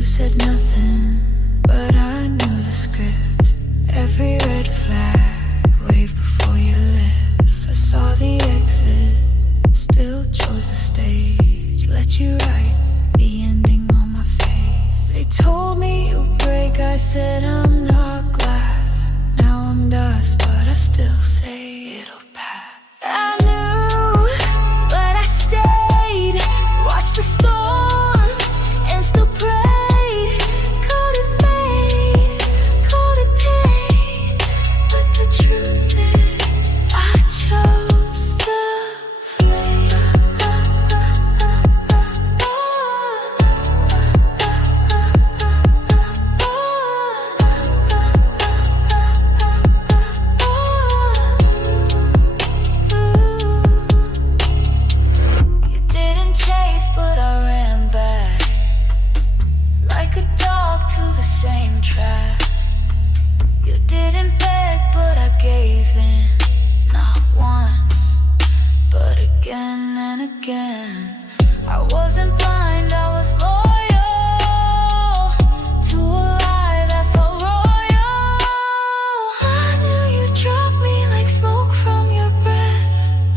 You said nothing, but I knew the script. Every red flag waved before your lips. I saw the exit, still chose the stage. Let you write the ending on my face. They told me you'll break, I said I'm not glass. Now I'm dust, but I still say it'll pass. I knew, but I stayed. Watched the storm and still prayed. Called it fate, called it pain. But the truth is, I chose the flame. You didn't chase, but I ran back like a dog to the same trap. You didn't beg, but I gave in. Not once, but again and again. I wasn't blind, I was loyal to a lie that felt royal. I knew you'd drop me like smoke from your breath.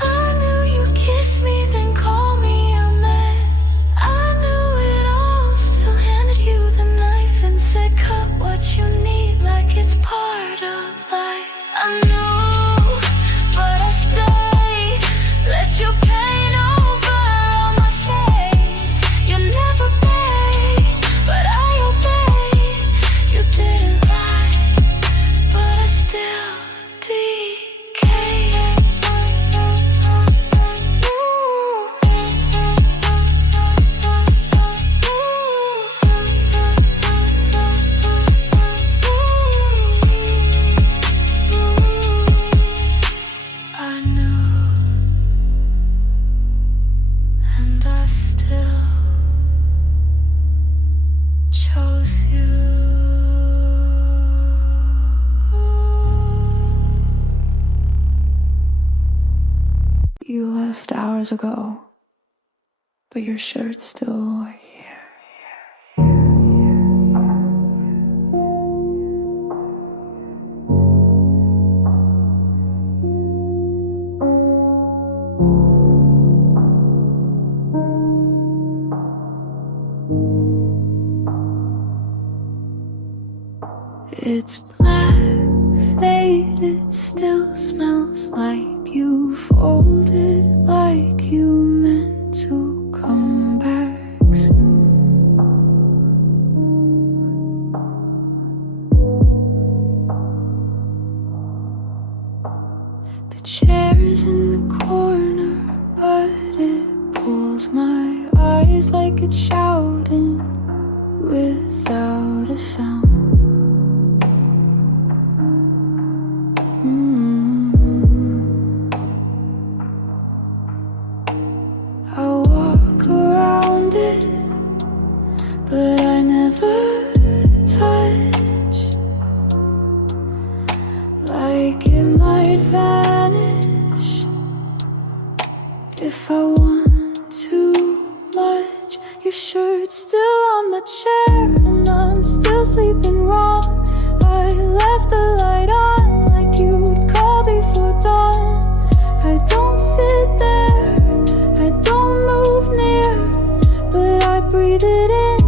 I knew you'd kiss me, then call me a mess. I knew it all, still handed you the knife and said cut what you need like it's part of life. I knew, but I stayed. Let your pain over all my shame. You never begged, but I obeyed. You didn't lie, but I still decayed. I knew, and I still chose you. You left hours ago, but your shirt's still here. It's black, faded, still smells like you folded, like you meant to come back soon. The chair's in the corner, but it pulls my eyes like it's shouting without a sound. I walk around it, but I never touch. Like it might vanish if I want too much. Your shirt's still on my chair, and I'm still sleeping wrong. I left the light on like you'd call before dawn. I don't sit there, I don't move near, but I breathe it in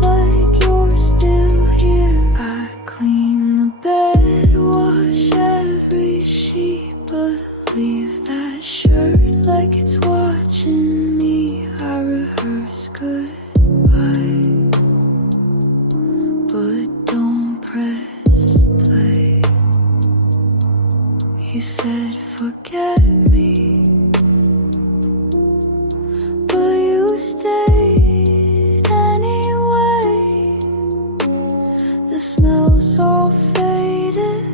like you're still here. I clean the bed, wash every sheet, but leave that shirt like it's watching me. I rehearse goodbye, but don't press play. You said forget me, but you stayed anyway. The smell's all faded,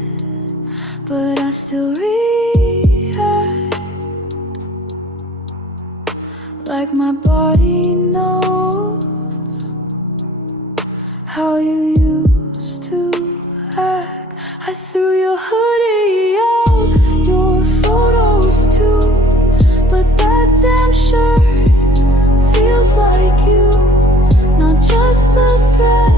but I still react like my body knows how you used to act. I threw your hoodie out, your photos too, but that damn shirt feels like you, not just the thread.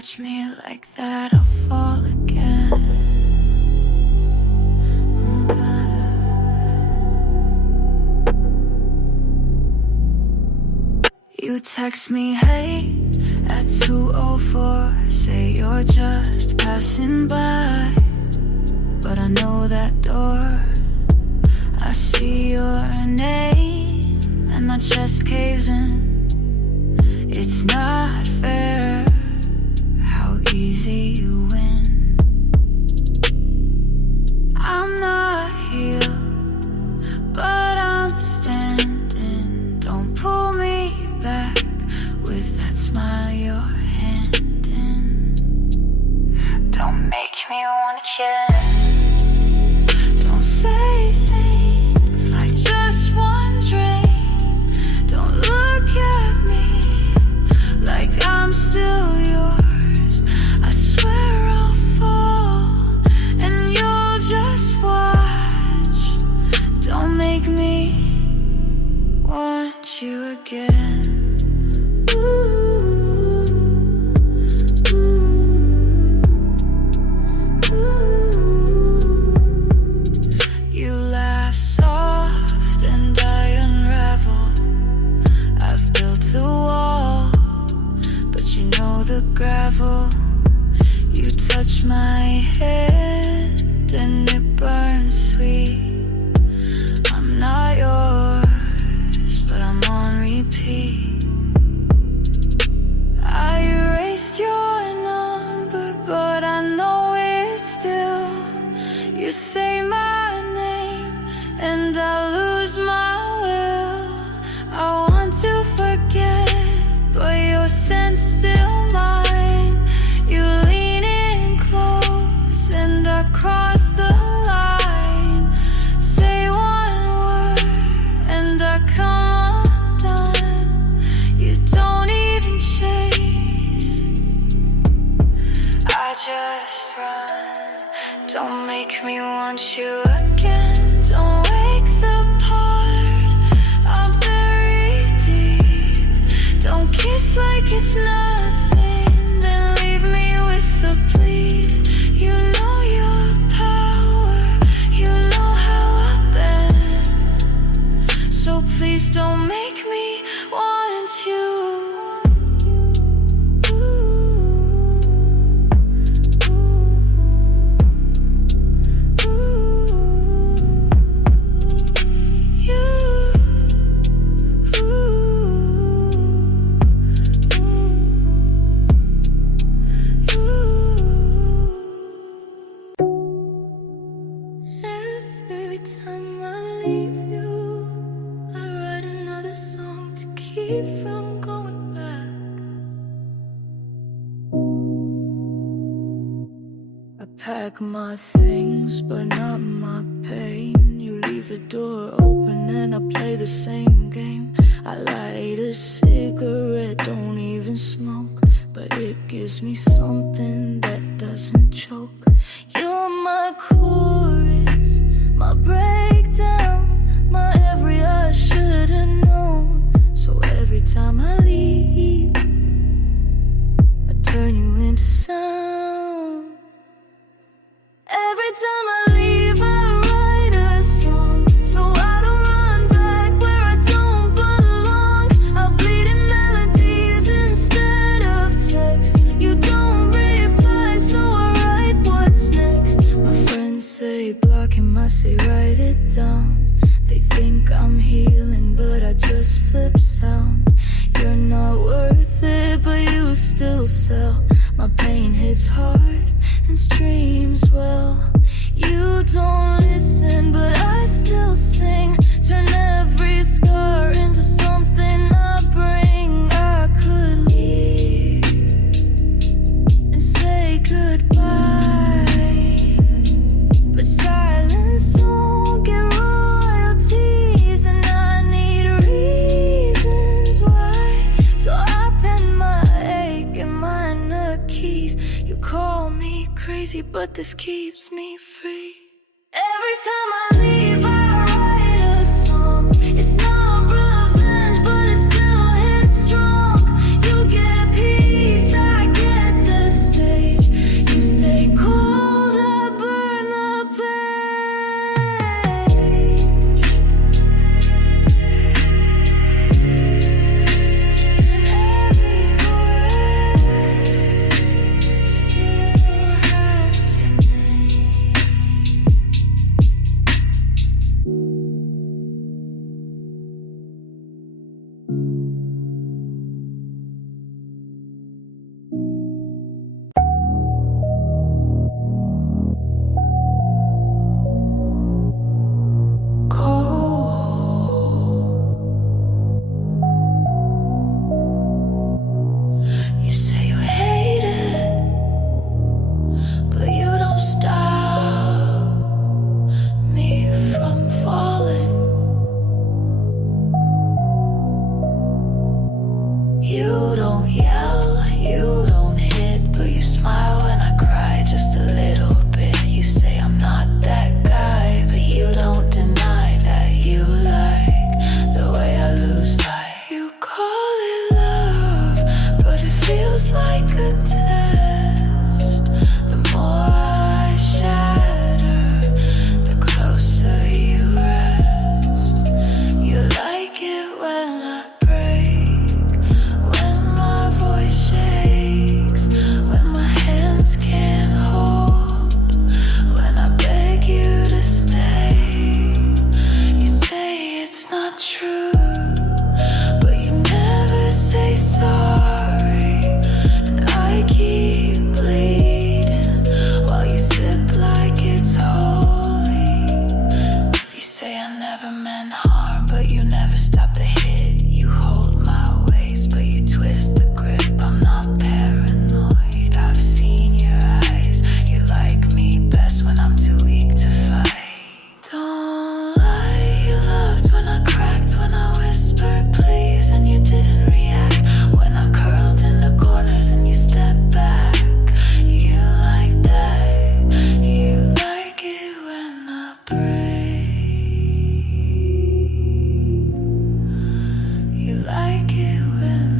touch me like that, I'll fall again. You text me, hey, at 2:04, say you're just passing by. But I know that door, I see your name, and my chest caves in. It's not fair how easy you win. I'm not healed, but I'm standing. Don't pull me back with that smile you're handing. Don't make me wanna change. Don't say things like just one dream. Don't look at me like I'm still yours. I swear I'll fall and you'll just watch. Don't make me want you again. Ooh, ooh, ooh. You laugh soft and I unravel. I've built a wall, but you know the gravel. You touch my head and it burns sweet. I'm not yours, but I'm on repeat. I erased your number, but I know it still. You say my name and I lose my will. I want to forget, but your scent's still mine. You lean in close and I cross the line. Say one word and I come undone. You don't even chase, I just run. Don't make me want you again. Don't wake the part I'm buried deep. Don't kiss like it's nothing, then leave me with the bleed. You know your power, you know how I've been. So please don't make me want you. Every time I leave you, I write another song to keep from going back. I pack my things, but not my pain. You leave the door open and I play the same game. I light a cigarette, don't even smoke, but it gives me something that doesn't choke. You're my chorus, my breakdown, my every I should've known. So every time I leave, I turn you into sound. Every time I leave, I write a song, so I don't run back where I don't belong. I bleed in melodies instead of text. You don't reply, so I write what's next. My friends say block him, I say write it down. They think I'm healing, but I just flip sound. You're not worth it, but you still sell. My pain hits hard and streams well. You don't listen, but I still sing. Turn every scar into something I bring. I could leave and say goodbye, but silence don't get royalties, and I need reasons why. So I pen my ache and minor keys. You call me crazy, but this keeps me free. Every time I leave, I write a song. It's not revenge, but it still hits strong. You get peace, I get the You like it when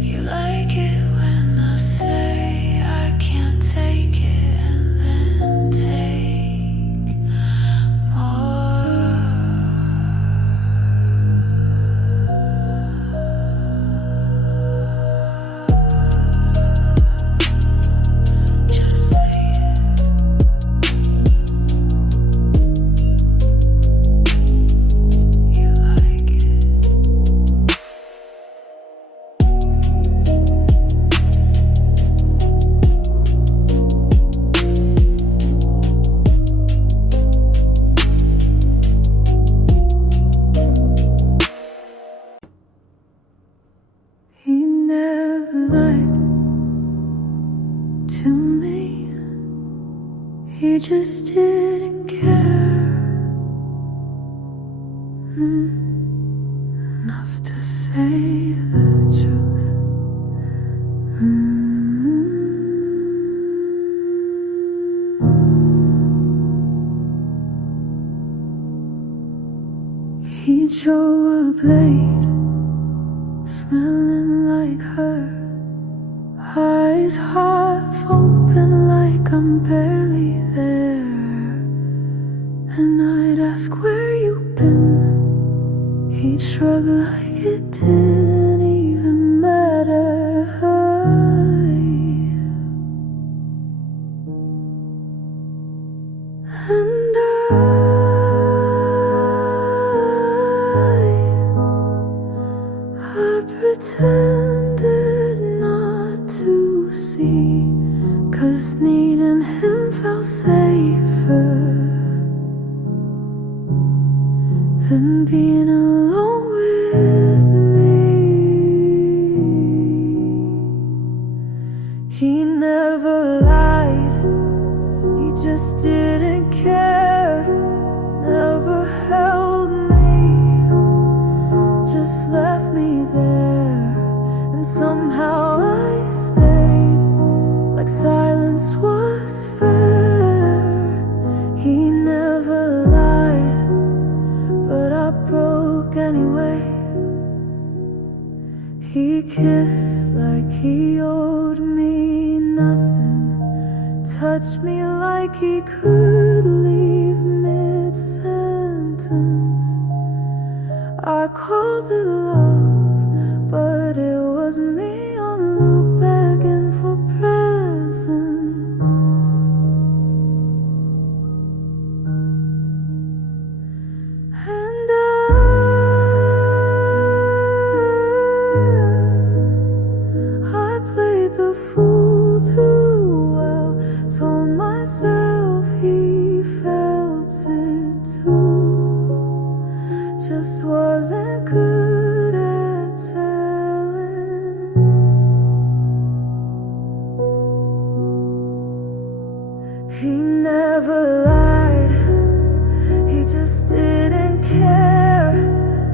you like it when I say I can't take it and then take more. Just say you like it. He never lied to me. He just didn't care enough to say the truth. He'd show up late, smelling like her, eyes half open like I'm barely there. And I'd ask where you been. He'd shrug like it didn't even matter. And I pretended not to see, 'cause needing him felt safer than being alone with me. He never lied, he just didn't care. Never held me, just left me there. And somehow I stayed, like silence was fair. He never lied, but I broke anyway. He kissed like he owed me nothing, touched me like he could leave mid-sentence. I called it love, but it was me on loop begging for presents. And I played the fool too well, told myself he felt it too, just wasn't good at telling. He never lied, he just didn't care.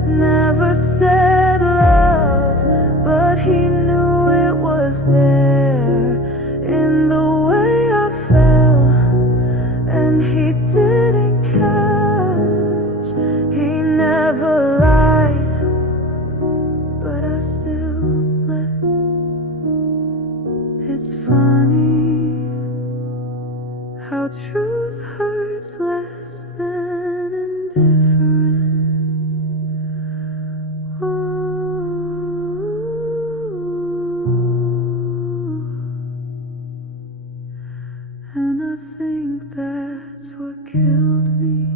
Never said love, but he knew it was there in the way I fell, and he didn't catch. He never lied, but I still bled. It's funny how truth hurts less than indifference. Ooh. And I think that's what killed me.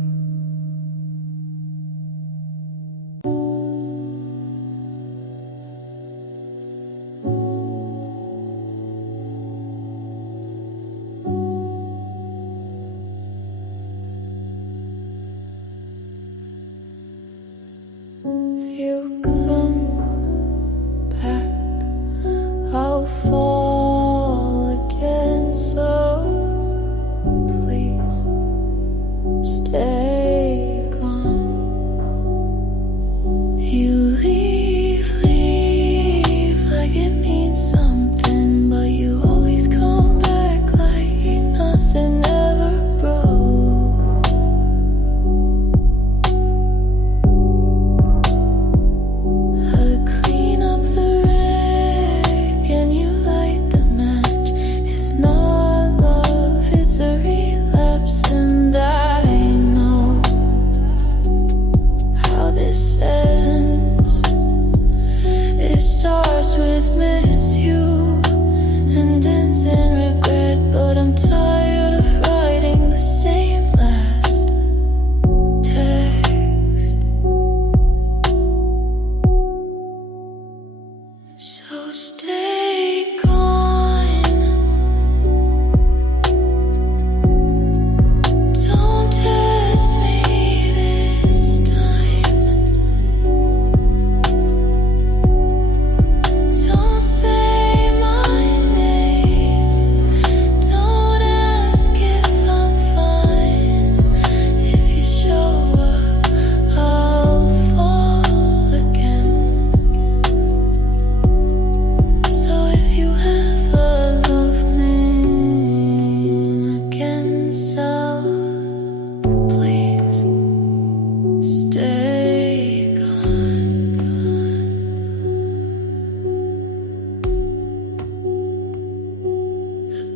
If you come back, I'll fall again. So please stay.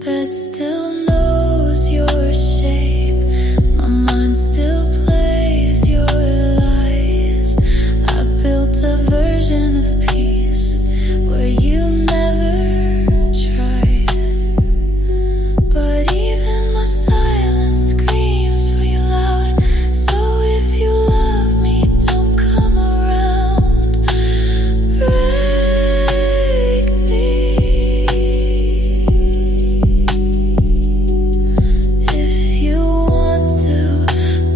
bed still knows your shape. My mind still plays your lies. I built a version of peace where you never tried. But even my silence screams for you loud. So if you love me, don't come around. Break me if you want to,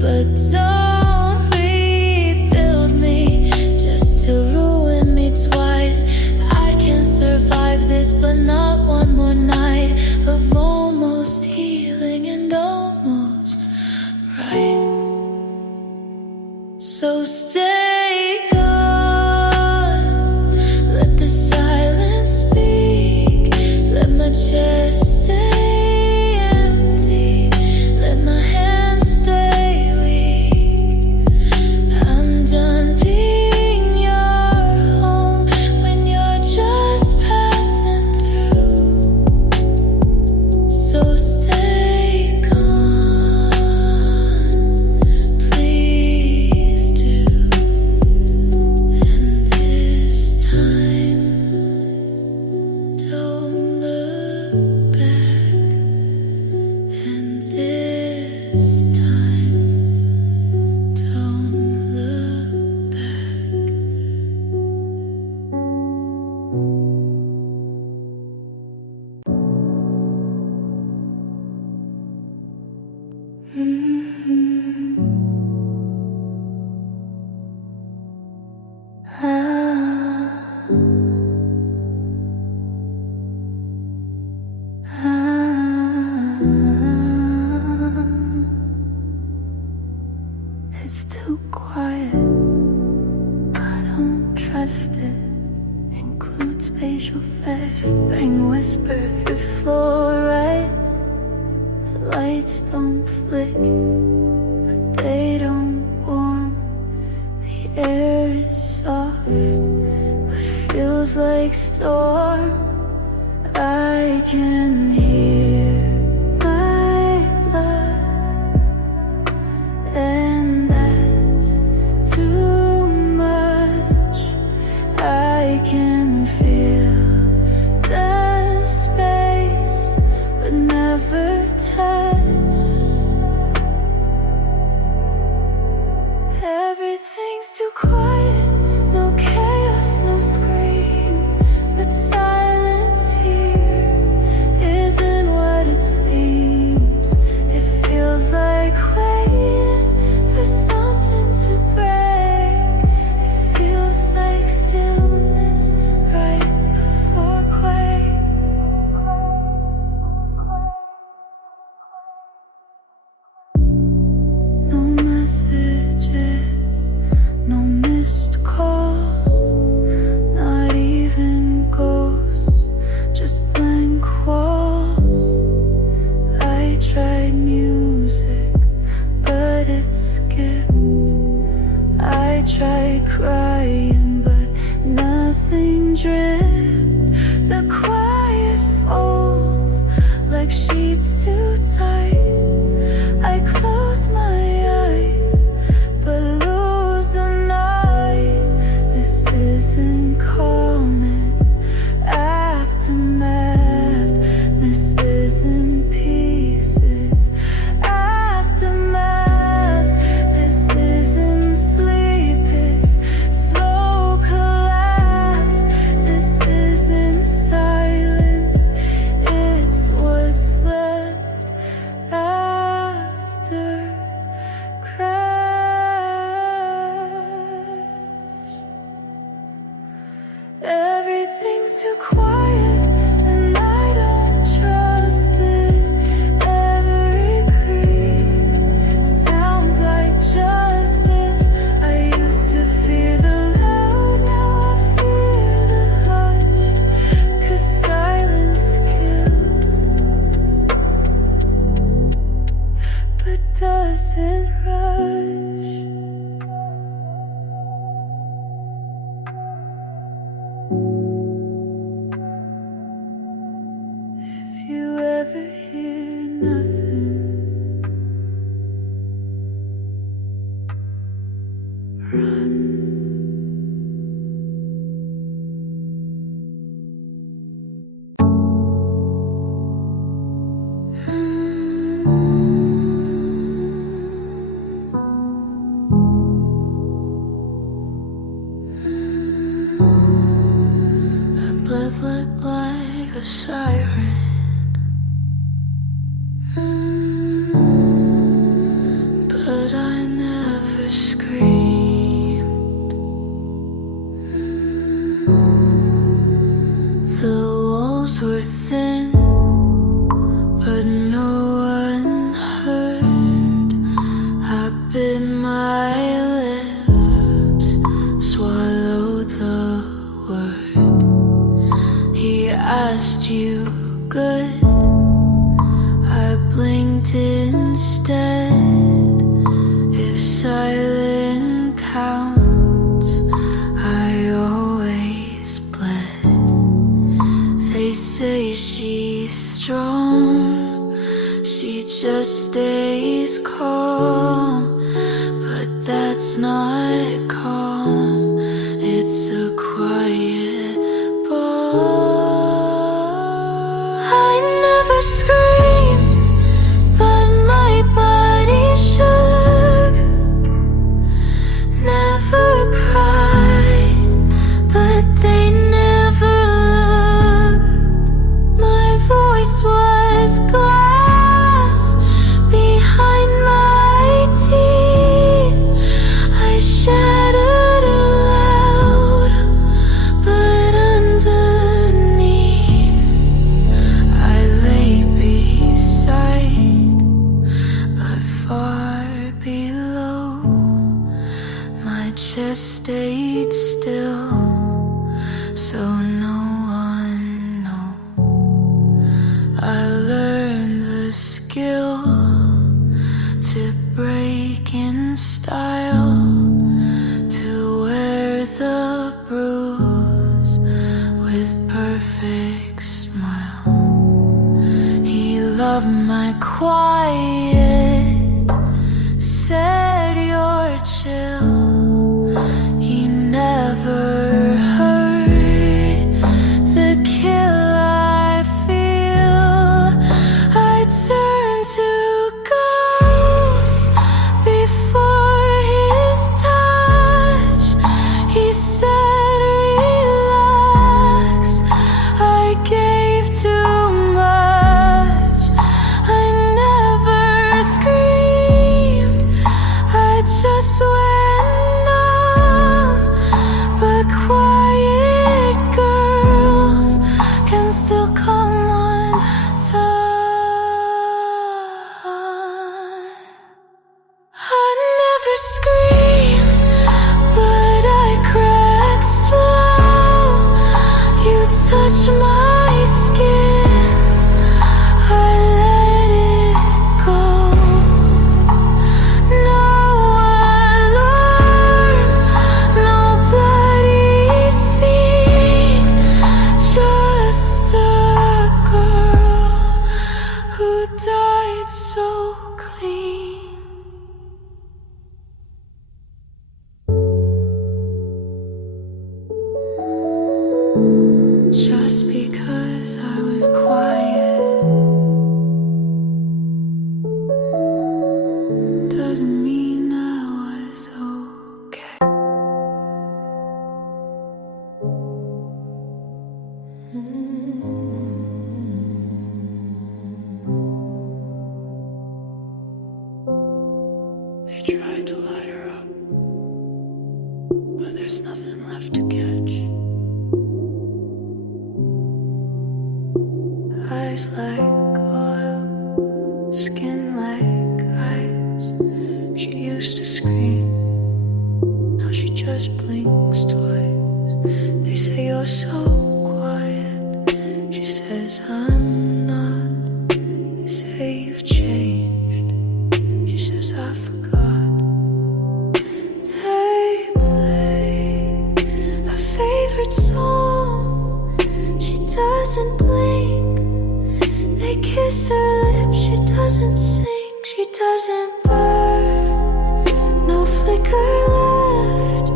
but don't rebuild me just to ruin me twice. I can survive this, but not one more night of almost healing and almost right. So stay gone, let the silence speak, let my chest stay empty, let my hands stay weak. I'm done being your home when you're just passing through. So stay gone, please do. And this time, don't look back. And this time, don't look back. It's too quiet, I don't trust it. Include spatial flashbang whisper if you're slow, right? The lights don't flick, but they don't warm. The air is soft, but feels like storm. I can hear my blood, and that's too much. I can feel the space, but never touch. Everything's too quiet, no chaos, no scream, but silence here isn't what it seems. It feels like waiting for something to break. It feels like stillness right before quake. No messages, no missed calls, not even ghosts, just blank walls. I tried music, but it skipped. I tried crying, but nothing dripped. The quiet folds like sheets too tight. I close my eyes, but lose the night. This isn't calm, it's aftermath. This isn't peace, it's aftermath. This isn't sleep, it's slow collapse. This isn't silence, it's what's left after crash. Everything's too quiet, and I don't trust it. Every creak sounds like justice. I used to fear the loud, now I fear the hush. 'Cause silence kills, but doesn't rush. If you ever never hear nothing. Run. Blood look like a siren. But I never screamed. The walls were thin, but no one heard. I bit my lips, swallowed the word. He asked you good, I blinked instead. If silent counts, I always bled. They say she's strong, she just stays calm. But that's not calm, it's a quiet I never screamed, but my body shook. Never cried, but they never looked. My voice was glass behind my teeth. I shattered aloud, but underneath I lay beside, but far below. My chest stayed still, so no one knows. I learned the skill to break in style, to wear the bruise with perfect smile. He loved my quiet, said you're chill. He never heard the kill I feel. I turned to ghost before his touch. He said relax, I gave too much. I never screamed, I just went numb. But quiet girls can still come undone. I never screamed, but I cracked slow. You touched my skin, I let it go. No alarm, no bloody scene, just a girl who died so clean. Just because I was quiet doesn't mean I was okay. They tried to light her up, but there's nothing left to catch. Eyes like oil, skin like ice. She used to scream, now she just blinks twice. They say you're so quiet, she says I'm not. They say you've changed, she says I forgot. They play her favorite song, she doesn't blink. They kiss kiss her lips, she doesn't sink, she doesn't burn. No flicker left,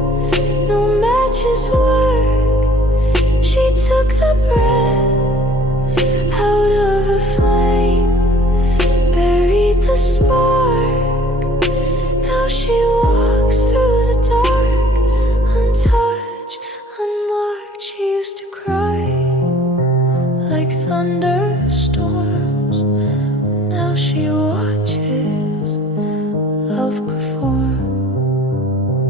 no matches work. She took the breath out of a flame, buried the spark. Now she walks through the dark, untouched, unmarked. She used to cry like thunderstorms. Now she watches love perform.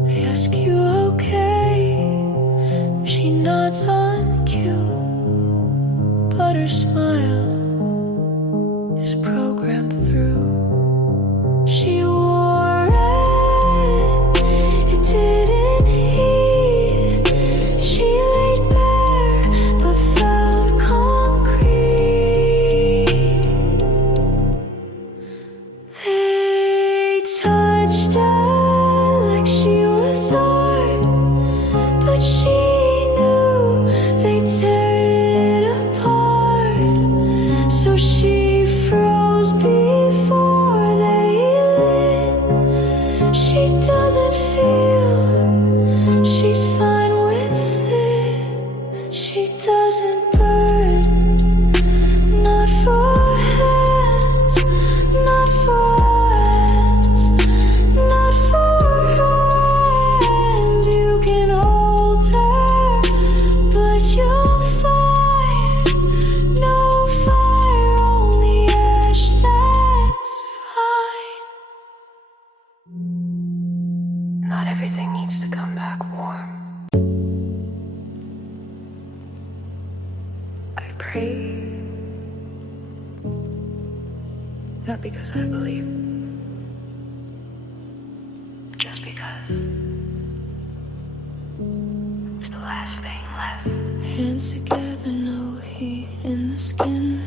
They ask you okay, she nods on cue, but her smile is programmed through. She wore it, it didn't heat. She laid bare but felt concrete. They touched her like she was art, but she knew they'd tear it apart. So she froze before they lit. She doesn't feel, she's fine with it. She doesn't burn, not for hands, not for hands, not for hands. You can hold her, but you'll find no fire, only ash, that's fine. Not everything needs to come back warm. I pray, not because I believe, just because it's the last thing left. Hands together, no heat in the skin.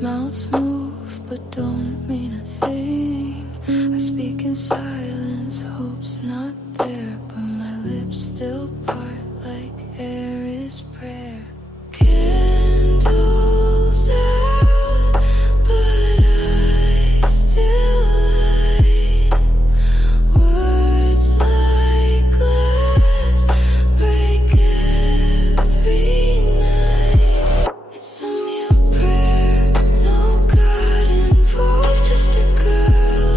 Mouths move but don't mean a thing. I speak in silence, hope's not there, but my lips still part like air is prayer. Candles out, but I still light. Words like glass break every night. It's a mute prayer, no God involved, just a girl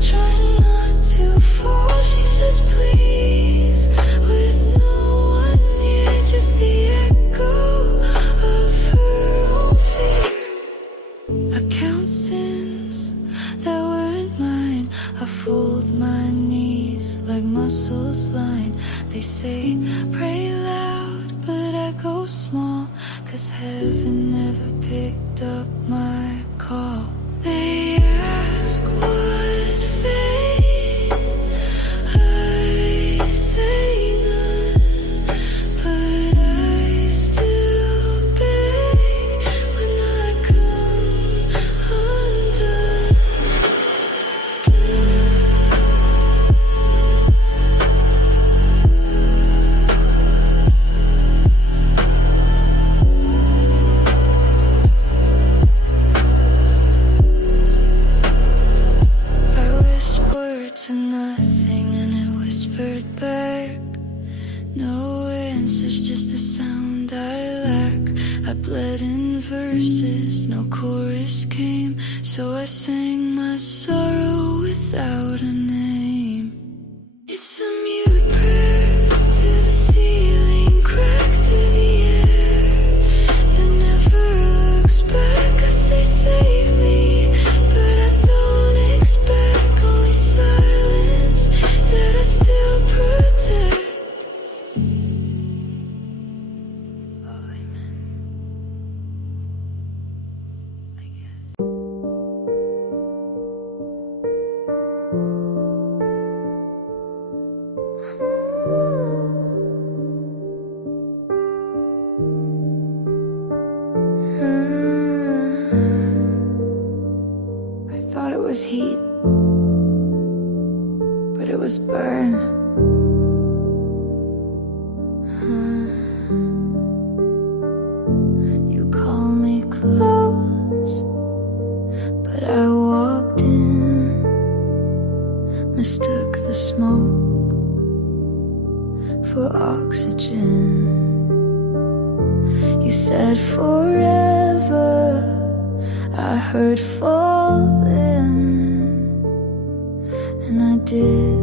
trying not to fall. She says please with no one near, just the echo of her own fear. I count sins that weren't mine. I fold my knees like muscles line. They say pray loud, but I go small, 'cause heaven never picked up my call. They ask what faith, I say none, but I still beg when I come undone. I whispered to nothing and it whispered back. No answers, just the sound I lack. I bled in verses, no chorus came, so I sang my sorrow without a name. It's a mute prayer to the ceiling, cracks to the air that never looks back. 'Cause they save me, but I don't expect only silence that I still protect. Oh, amen. I guess. I thought it was heat, but it was burn. You call me close, mistook the smoke for oxygen. You said forever, I heard falling, and I did,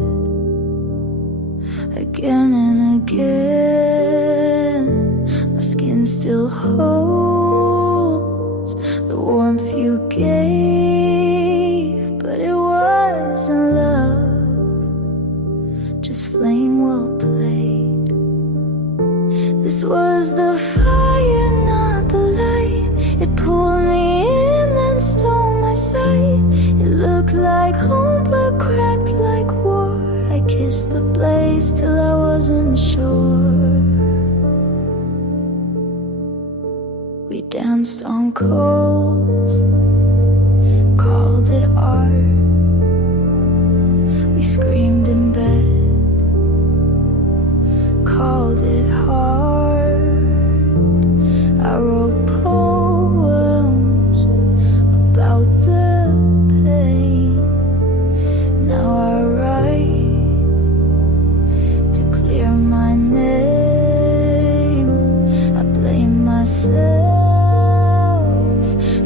again and again. My skin still holds the warmth you gave, but it wasn't love, just flame well played. This was the fire, not the light. It pulled me in, then stole my sight. It looked like home, but cracked like war. I kissed the blaze till I wasn't sure. We danced on coals, called it art. We screamed in bed, called it hard. I wrote poems about the pain. Now I write to clear my name. I blame myself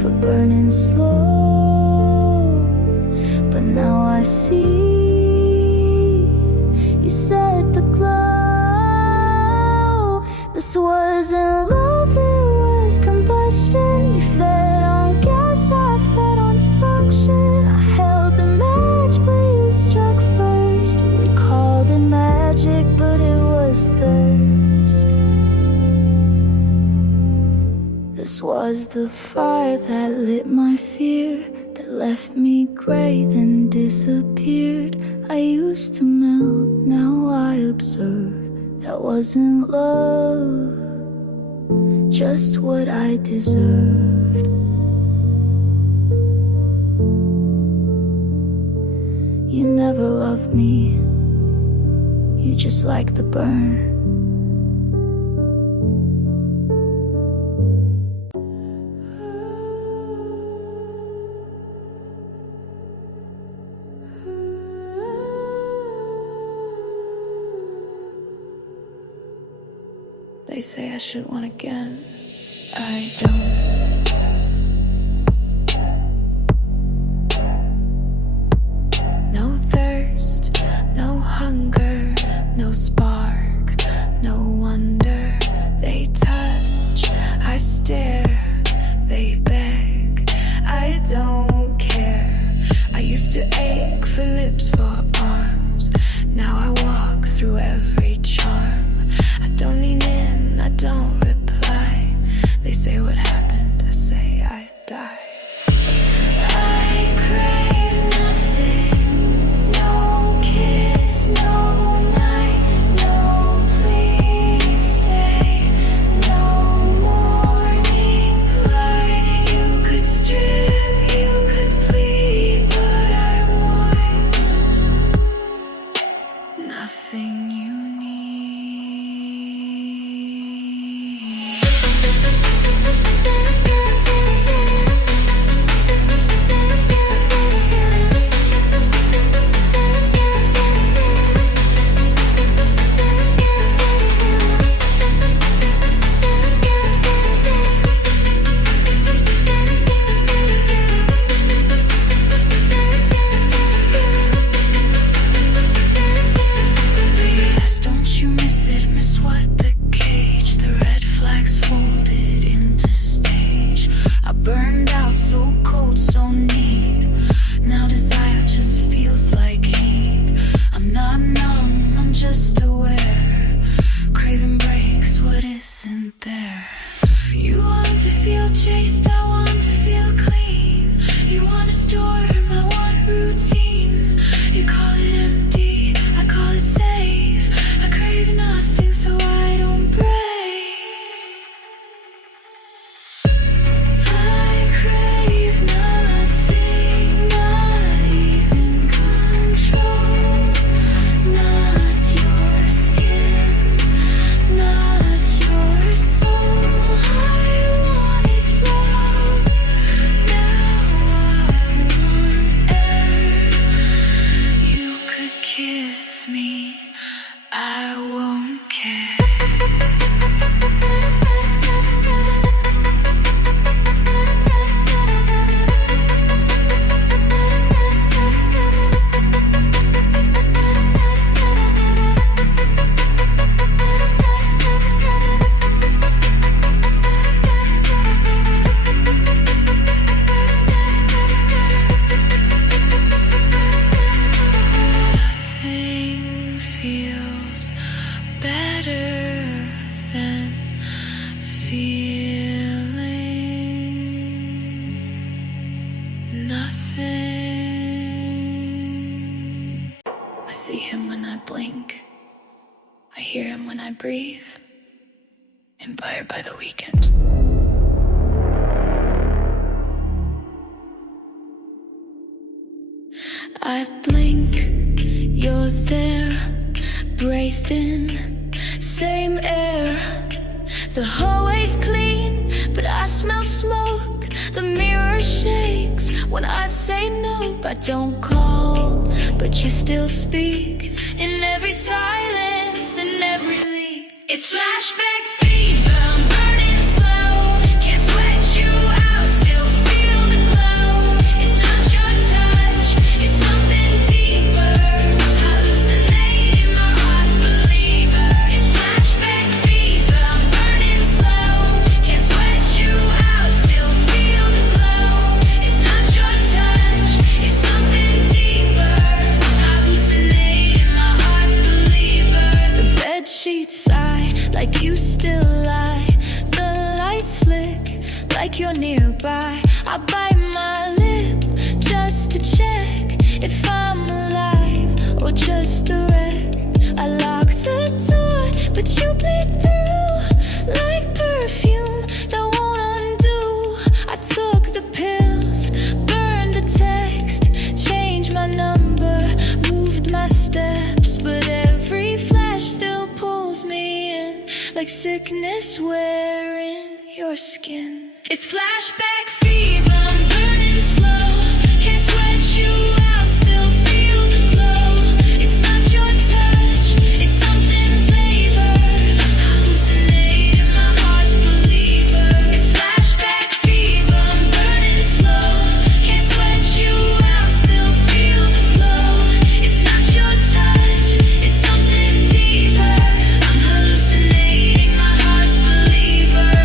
for burning slow, but now I see you set the glow. This wasn't love, it was combustion. You fed on gas, I fed on function. I held the match, but you struck first. We called it magic, but it was thirst. This was the fire that lit my fear, that left me gray, then disappeared. I used to melt, now I observe. That wasn't love, just what I deserved. You never loved me, you just like the burn. They say I should want again. I don't. No thirst, no hunger, no spark, no wonder. They touch, I stare, they beg, I don't care. I used to ache for lips, for arms. Now I walk through every charm. I don't lean in, I don't reply. They say what happened, I say I died. I crave nothing, no kiss, no night, no please stay, no morning light. You could strip, you could plead, but I want nothing you need. nothing. I see him when I blink, I hear him when I breathe. Inspired by the weekend. I blink, you're there, breathed in, same air. The hallway's clean, but I smell smoke. The mirror shakes when I say no. I don't call, but you still speak. In every silence, in every leak. It's flashback fever, I'm burning slow. Can't sweat you out, still feel the glow. It's not your touch, it's something deeper. Hallucinating, my heart's believer. It's flashback fever, I'm burning slow. Can't sweat you out, still feel the glow. It's not your touch, it's something deeper. Hallucinating, my heart's believer. The bed sheets sigh like you still lie. The lights flick like you're nearby. I bite my lip just to check if I'm alive or just a wreck. I lock the door, but you bleed through like perfume that won't undo. I took the pills, burned the text, changed my number, moved my steps, but every flash still pulls me in like sickness wearing your skin. It's flashback fever, I'm burning slow. Can't sweat you out, still feel the glow. It's not your touch, it's something flavor. Hallucinating, my heart's believer. It's flashback fever, I'm burning slow. Can't sweat you out, still feel the glow. It's not your touch, it's something deeper. I'm hallucinating, my heart's believer.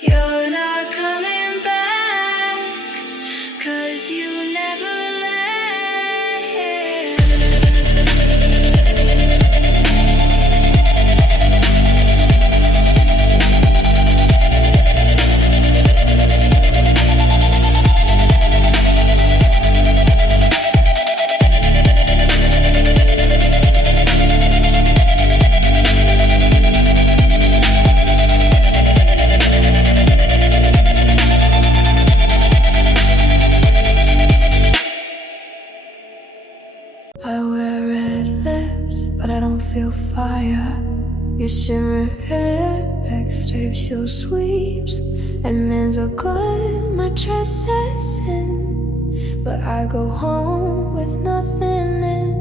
You're not coming back, 'cause you never left. I wear red lips, but I don't feel fire. Your shimmer hair, backstage still sweeps. Admins are good, my dress says in, but I go home with nothing in.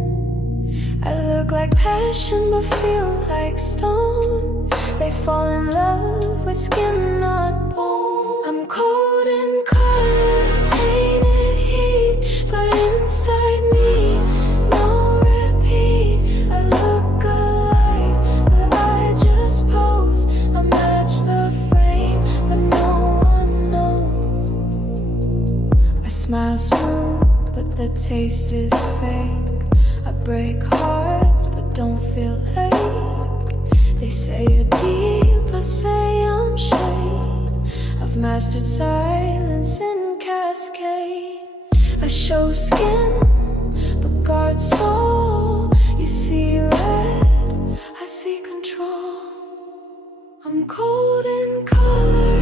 I look like passion, but feel like stone. They fall in love with skin, not bone. I'm cold in color, painted heat, but inside me no repeat. I look alive, but I just pose. I match the frame, but no one knows. I smile smooth, but the taste is fake. I break hearts, but don't feel ache. They say you're deep, I say I'm shade. I've mastered silence in cascade. I show skin, but guard soul. You see red, I see control. I'm cold in color,